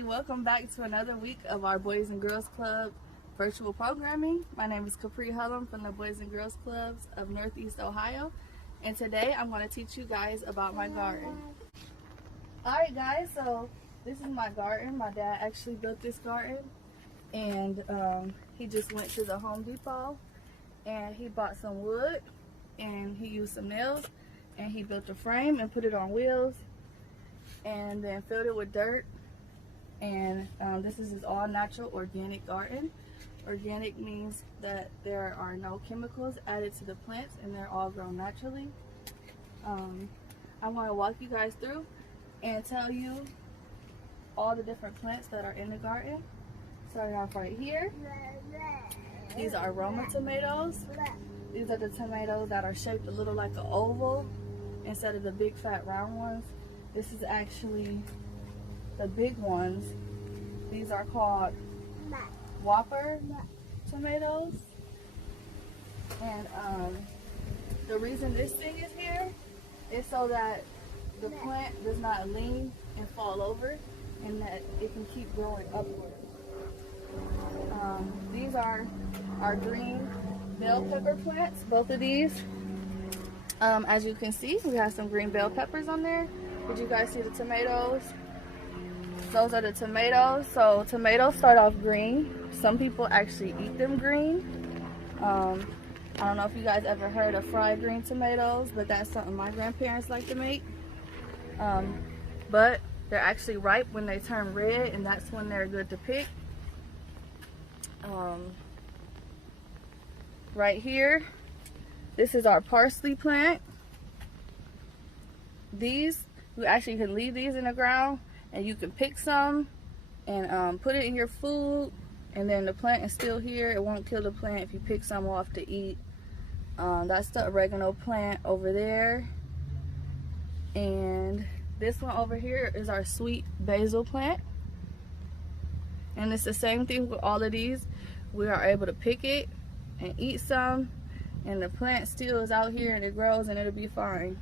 Welcome back to another week of our Boys and Girls Club virtual programming. My name is Kapree from the Boys and Girls Clubs of Northeast Ohio, and today I'm going to teach you guys about my garden. Alright guys, so this is my garden. My dad actually built this garden, and he just went to the Home Depot and he bought some wood and he used some nails and he built a frame and put it on wheels and then filled it with dirt. And this is his all natural organic garden. Organic means that there are no chemicals added to the plants and they're all grown naturally. I want to walk you guys through and tell you all the different plants that are in the garden. Starting off right here, these are Roma tomatoes. These are the tomatoes that are shaped a little like an oval instead of the big fat round ones. This is actually the big ones. These are called Whopper tomatoes. And the reason this thing is here is so that the plant does not lean and fall over, and that it can keep growing upward. These are our green bell pepper plants, both of these. As you can see, we have some green bell peppers on there. Did you guys see the tomatoes? Those are the tomatoes. So tomatoes start off green. Some people actually eat them green. I don't know if you guys ever heard of fried green tomatoes, but that's something my grandparents like to make. But they're actually ripe when they turn red, and that's when they're good to pick. Right here, this is our parsley plant. These, you actually can leave these in the ground and you can pick some and put it in your food, and then the plant is still here. It won't kill the plant if you pick some off to eat. That's the oregano plant over there. And this one over here is our sweet basil plant. And it's the same thing with all of these. We are able to pick it and eat some, and the plant still is out here and it grows and it'll be fine.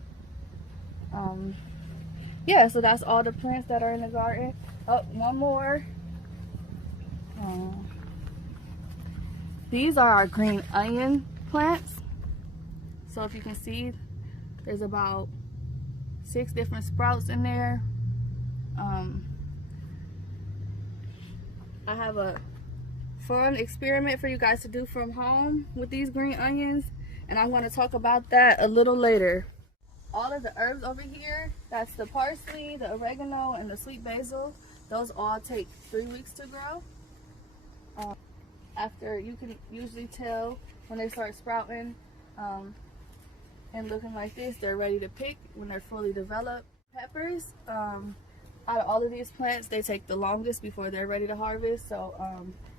Yeah, so that's all the plants that are in the garden. Oh, one more. These are our green onion plants. So if you can see, there's about 6 different sprouts in there. I have a fun experiment for you guys to do from home with these green onions, and I'm going to talk about that a little later. All of the herbs over here, that's the parsley, the oregano, and the sweet basil, those all take 3 weeks to grow. After, you can usually tell when they start sprouting and looking like this, they're ready to pick when they're fully developed. Peppers, out of all of these plants, they take the longest before they're ready to harvest, so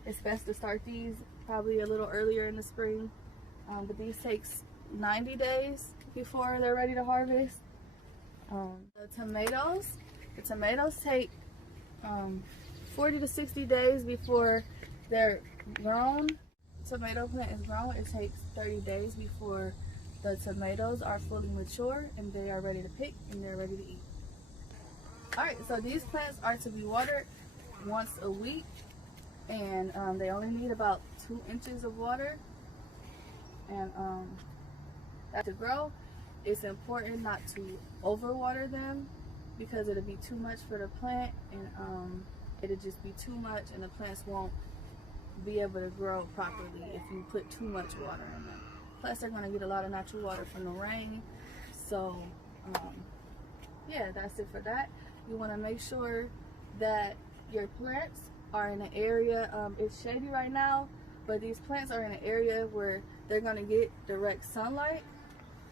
it's best to start these probably a little earlier in the spring. But these takes 90 days before they're ready to harvest. The tomatoes take 40 to 60 days before they're grown. Tomato plant is grown. It takes 30 days before the tomatoes are fully mature and they are ready to pick and they're ready to eat. Alright, so these plants are to be watered once a week, and they only need about 2 inches of water. And to grow, it's important not to overwater them because it'll be too much for the plant, and it'll just be too much and the plants won't be able to grow properly if you put too much water in them. Plus they're going to get a lot of natural water from the rain. So yeah, that's it for that. You want to make sure that your plants are in an area, it's shady right now, but these plants are in an area where they're going to get direct sunlight,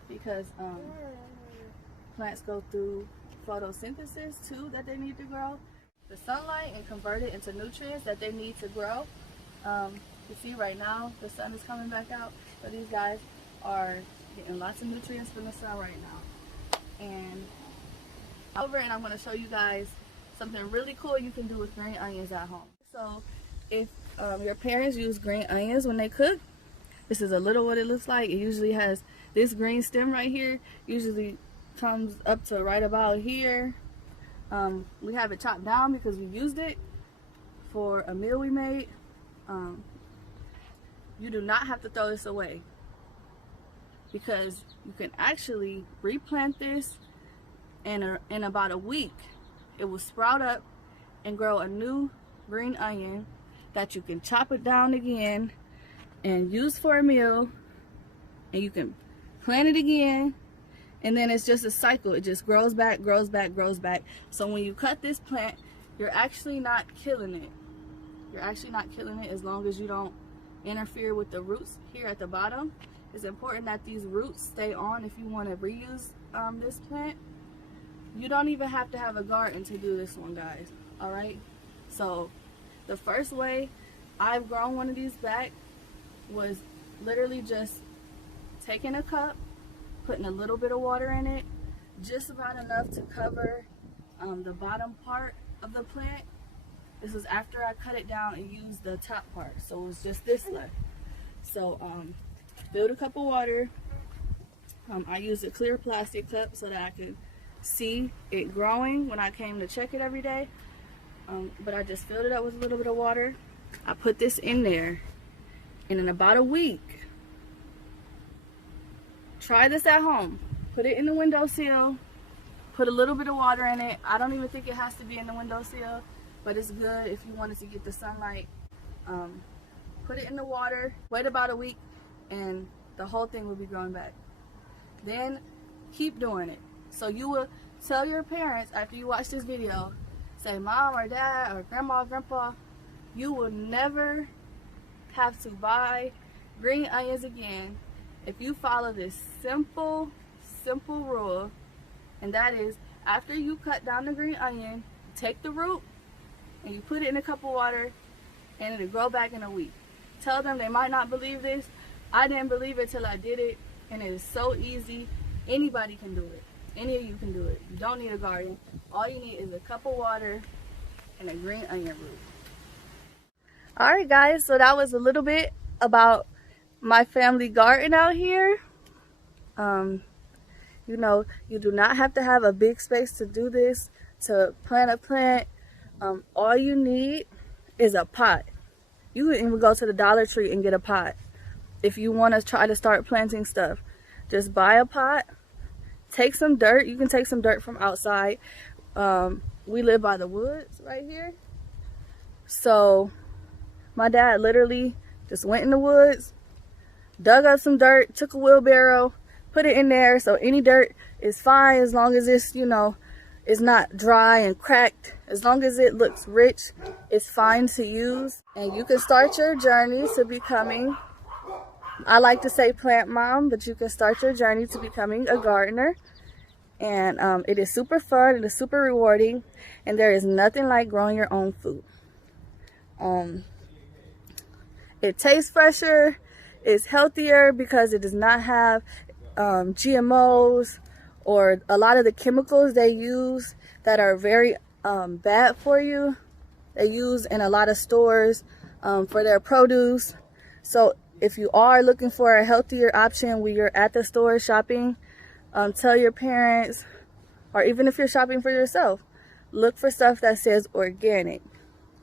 because plants go through photosynthesis too that they need to grow. The sunlight and convert it into nutrients that they need to grow. You see right now the sun is coming back out, so these guys are getting lots of nutrients from the sun right now. And I'm going to show you guys something really cool you can do with green onions at home. So if your parents use green onions when they cook, this is a little what it looks like. It usually has this green stem right here, usually comes up to right about here. We have it chopped down because we used it, for a meal we made. You do not have to throw this away, because you can actually replant this, and in about a week it will sprout up and grow a new green onion that you can chop it down again and use for a meal, and you can plant it again, and then it's just a cycle. It just grows back, grows back, grows back. So when you cut this plant, you're actually not killing it. You're actually not killing it, as long as you don't interfere with the roots here at the bottom. It's important that these roots stay on if you want to reuse this plant. You don't even have to have a garden to do this one, guys. All right, so the first way I've grown one of these back was literally just taking a cup, putting a little bit of water in it, just about enough to cover the bottom part of the plant. This was after I cut it down and used the top part, so it was just this left. So filled a cup of water. I used a clear plastic cup so that I could see it growing when I came to check it every day. But I just filled it up with a little bit of water. I put this in there, and in about a week, try this at home. Put it in the windowsill, put a little bit of water in it. I don't even think it has to be in the windowsill, but it's good if you wanted to get the sunlight. Put it in the water, wait about a week, and the whole thing will be growing back. Then keep doing it. So you will tell your parents after you watch this video, say mom or dad or grandma or grandpa, you will never have to buy green onions again if you follow this simple rule. And that is, after you cut down the green onion, take the root and you put it in a cup of water, and it'll grow back in a week. Tell them. They might not believe this. I didn't believe it till I did it, and it is so easy. Anybody can do it. Any of you can do it. You don't need a garden. All you need is a cup of water and a green onion root. Alright guys, so that was a little bit about my family garden out here. You know, you do not have to have a big space to do this, to plant a plant. All you need is a pot. You can even go to the Dollar Tree and get a pot. If you want to try to start planting stuff, just buy a pot, take some dirt. You can take some dirt from outside. We live by the woods right here. So my dad literally just went in the woods, dug up some dirt, took a wheelbarrow, put it in there. So any dirt is fine, as long as it's, you know, it's not dry and cracked. As long as it looks rich, it's fine to use. And you can start your journey to becoming, I like to say plant mom, but you can start your journey to becoming a gardener. And it is super fun, it is super rewarding, and there is nothing like growing your own food. It tastes fresher, it's healthier because it does not have GMOs or a lot of the chemicals they use that are very bad for you. They use in a lot of stores for their produce. So if you are looking for a healthier option when you're at the store shopping, tell your parents, or even if you're shopping for yourself, look for stuff that says organic.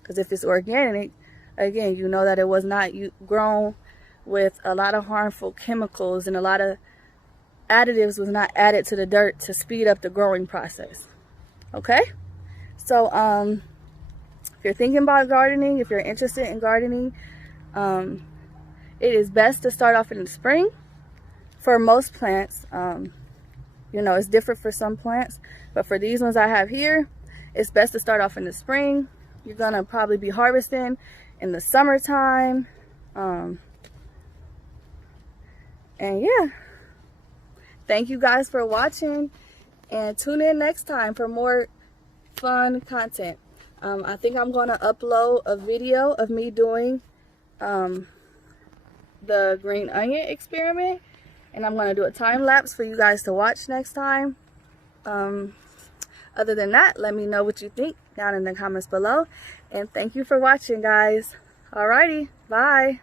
Because if it's organic, again, you know that it was not grown with a lot of harmful chemicals, and a lot of additives was not added to the dirt to speed up the growing process. Okay? So if you're thinking about gardening, if you're interested in gardening, it is best to start off in the spring for most plants. You know, it's different for some plants, but for these ones I have here, it's best to start off in the spring. You're gonna probably be harvesting in the summertime. And yeah, thank you guys for watching, and tune in next time for more fun content. I think I'm gonna upload a video of me doing the green onion experiment, and I'm going to do a time lapse for you guys to watch next time. Other than that, let me know what you think down in the comments below, and thank you for watching, guys. Alrighty, bye.